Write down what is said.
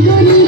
You.